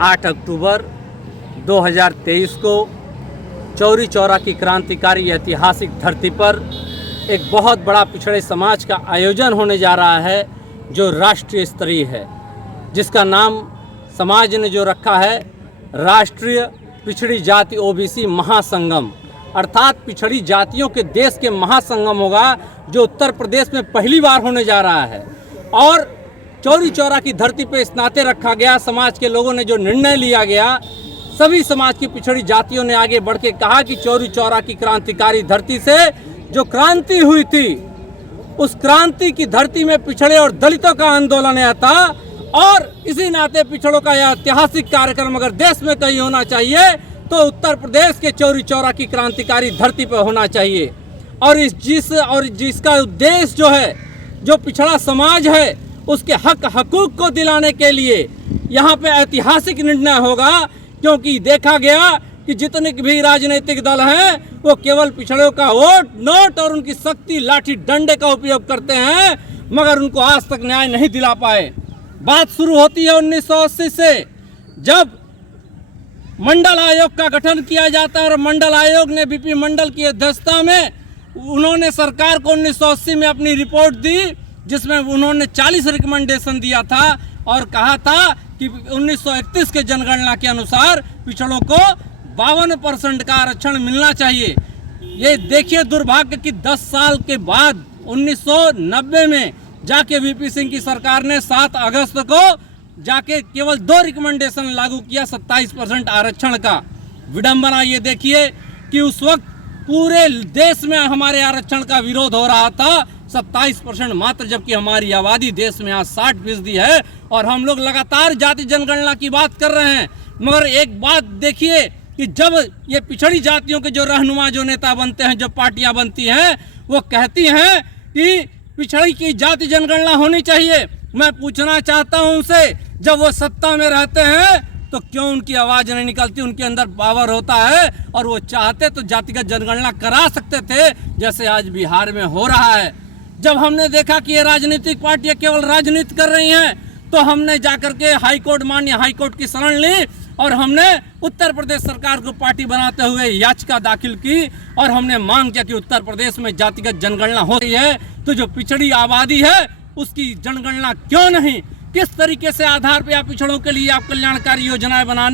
8 अक्टूबर 2023 को चौरी चौरा की क्रांतिकारी ऐतिहासिक धरती पर एक बहुत बड़ा पिछड़े समाज का आयोजन होने जा रहा है जो राष्ट्रीय स्तरीय है, जिसका नाम समाज ने जो रखा है राष्ट्रीय पिछड़ी जाति ओबीसी महासंगम, अर्थात पिछड़ी जातियों के देश के महासंगम होगा जो उत्तर प्रदेश में पहली बार होने जा रहा है। और चौरी चौरा की धरती पर इस नाते रखा गया, समाज के लोगों ने जो निर्णय लिया गया, सभी समाज की पिछड़ी जातियों ने आगे बढ़ के कहा कि चौरी चौरा की क्रांतिकारी धरती से जो क्रांति हुई थी उस क्रांति की धरती में पिछड़े और दलितों का आंदोलन आया था और इसी नाते पिछड़ों का यह ऐतिहासिक कार्यक्रम अगर देश में कहीं होना चाहिए तो उत्तर प्रदेश के चौरी चौरा की क्रांतिकारी धरती पर होना चाहिए। और जिसका उद्देश्य जो है, जो पिछड़ा समाज है उसके हक हकूक को दिलाने के लिए यहाँ पे ऐतिहासिक निर्णय होगा, क्योंकि देखा गया कि जितने भी राजनीतिक दल हैं वो केवल पिछड़ों का वोट नोट और उनकी शक्ति लाठी डंडे का उपयोग करते हैं, मगर उनको आज तक न्याय नहीं दिला पाए। बात शुरू होती है 1980 से, जब मंडल आयोग का गठन किया जाता है और मंडल आयोग ने बीपी मंडल की अध्यक्षता में उन्होंने सरकार को 1980 में अपनी रिपोर्ट दी, जिसमें उन्होंने 40 रिकमेंडेशन दिया था और कहा था कि 1931 के जनगणना के अनुसार पिछड़ों को 52% का आरक्षण मिलना चाहिए। ये देखिए दुर्भाग्य कि 10 साल के बाद 1990 में जाके वीपी सिंह की सरकार ने 7 अगस्त को जाके केवल 2 रिकमेंडेशन लागू किया 27% आरक्षण का। विडंबना ये देखिए कि उस वक्त पूरे देश में हमारे आरक्षण का विरोध हो रहा था, 27% मात्र, जबकि हमारी आबादी देश में आज 60% है और हम लोग लगातार जाति जनगणना की बात कर रहे हैं। मगर एक बात देखिए कि जब ये पिछड़ी जातियों के जो रहनुमा, जो नेता बनते हैं, जो पार्टियां बनती हैं, वो कहती हैं कि पिछड़ी की जाति जनगणना होनी चाहिए, मैं पूछना चाहता हूं उनसे, जब वो सत्ता में रहते हैं तो क्यों उनकी आवाज नहीं निकलती? उनके अंदर पावर होता है और वो चाहते तो जातिगत जनगणना करा सकते थे, जैसे आज बिहार में हो रहा है। जब हमने देखा कि ये राजनीतिक पार्टियां केवल राजनीति कर रही हैं तो हमने जाकर के हाईकोर्ट, माननीय हाईकोर्ट की शरण ली और हमने उत्तर प्रदेश सरकार को पार्टी बनाते हुए याचिका दाखिल की और हमने मांग किया कि उत्तर प्रदेश में जातिगत जनगणना हो रही है तो जो पिछड़ी आबादी है उसकी जनगणना क्यों नहीं? किस तरीके से आधार पे आप पिछड़ों के लिए आप कल्याणकारी योजनाएं बना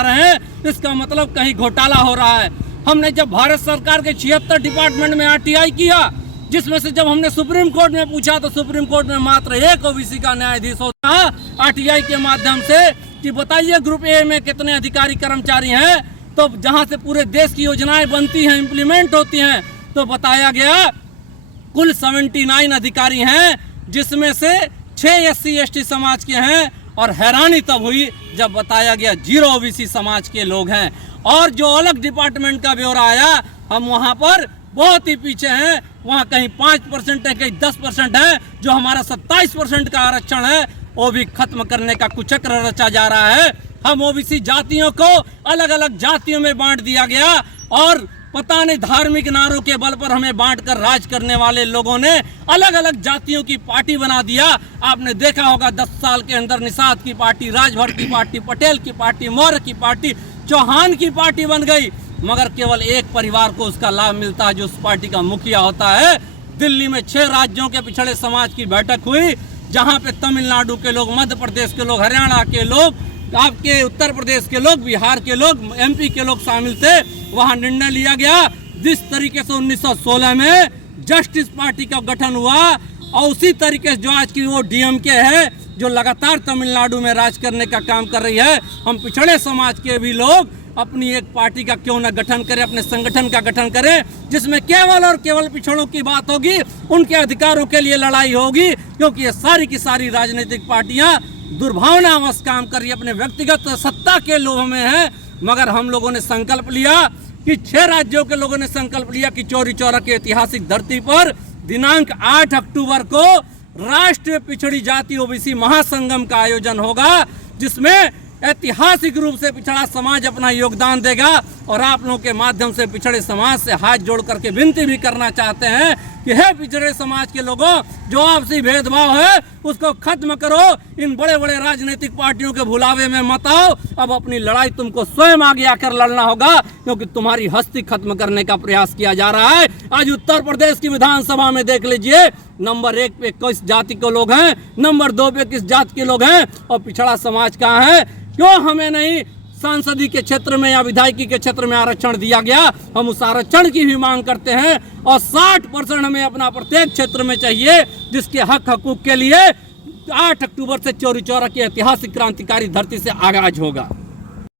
रहे हैं? इसका मतलब कहीं घोटाला हो रहा है। हमने जब भारत सरकार के 76 डिपार्टमेंट में आरटीआई किया, जिसमें से जब हमने सुप्रीम कोर्ट में पूछा तो सुप्रीम कोर्ट में मात्र एक ओबीसी का न्यायाधीश होता आरटीआई के माध्यम से कि बताइए ग्रुप ए में कितने अधिकारी कर्मचारी हैं। तो जहां से पूरे देश की योजनाएं बनती हैं, इम्प्लीमेंट होती हैं, तो बताया गया कुल 79 अधिकारी हैं, जिसमें से 6 SC/ST समाज के हैं। और हैरानी तब हुई जब बताया गया 0 ओबीसी समाज के लोग हैं। और जो अलग डिपार्टमेंट का ब्यौरा आया, हम वहां पर बहुत ही पीछे हैं, वहां कहीं 5% है, कहीं 10% है। जो हमारा 27% का आरक्षण है वो भी खत्म करने का कुचक्र रचा जा रहा है। हम ओबीसी जातियों को अलग अलग जातियों में बांट दिया गया और पता नहीं धार्मिक नारों के बल पर हमें बांटकर राज करने वाले लोगों ने अलग अलग जातियों की पार्टी बना दिया। आपने देखा होगा 10 साल के अंदर निषाद की पार्टी, राजभर की पार्टी, पटेल की पार्टी, मौर्य की पार्टी, चौहान की पार्टी बन गई, मगर केवल एक परिवार को उसका लाभ मिलता है जो उस पार्टी का मुखिया होता है। दिल्ली में 6 राज्यों के पिछड़े समाज की बैठक हुई, जहां पे तमिलनाडु के लोग, मध्य प्रदेश के लोग, हरियाणा के लोग, आपके उत्तर प्रदेश के लोग, बिहार के लोग, MP के लोग शामिल थे। वहां निर्णय लिया गया जिस तरीके से 1916 में जस्टिस पार्टी का गठन हुआ और उसी तरीके से जो आज की वो DMK है जो लगातार तमिलनाडु में राज करने का काम कर रही है, हम पिछड़े समाज के भी लोग अपनी एक पार्टी का क्यों न गठन करें, अपने संगठन का गठन करें, जिसमें केवल और केवल पिछड़ों की बात होगी, उनके अधिकारों के लिए लड़ाई होगी। क्योंकि ये सारी की सारी राजनीतिक पार्टियां दुर्भावनावश काम कर रही है, अपने व्यक्तिगत सत्ता के लोभ में है। मगर हम लोगों ने संकल्प लिया कि 6 राज्यों के लोगों ने संकल्प लिया कि चौरी चौरा की ऐतिहासिक धरती पर दिनांक 8 अक्टूबर को राष्ट्रीय पिछड़ी जाति ओबीसी महासंगम का आयोजन होगा, जिसमें ऐतिहासिक रूप से पिछड़ा समाज अपना योगदान देगा। और आप लोगों के माध्यम से पिछड़े समाज से हाथ जोड़ करके विनती भी करना चाहते हैं कि हे पिछड़े समाज के लोगों, जो आपसी भेदभाव है उसको खत्म करो, इन बड़े बड़े राजनीतिक पार्टियों के भुलावे में मत आओ। अब अपनी लड़ाई तुमको स्वयं आगे आकर लड़ना होगा, क्योंकि तुम्हारी हस्ती खत्म करने का प्रयास किया जा रहा है। आज उत्तर प्रदेश की विधानसभा में देख लीजिए, नंबर 1 पे किस जाति के लोग हैं, नंबर 2 पे किस जाति के लोग हैं, और पिछड़ा समाज कहाँ है। क्यों हमें नहीं सांसदीय के क्षेत्र में या विधायकी के क्षेत्र में आरक्षण दिया गया? हम उस आरक्षण की भी मांग करते हैं, और 60% हमें अपना प्रत्येक क्षेत्र में चाहिए, जिसके हक हकूक के लिए 8 अक्टूबर से चौरी चौरा की ऐतिहासिक क्रांतिकारी धरती से आगाज होगा।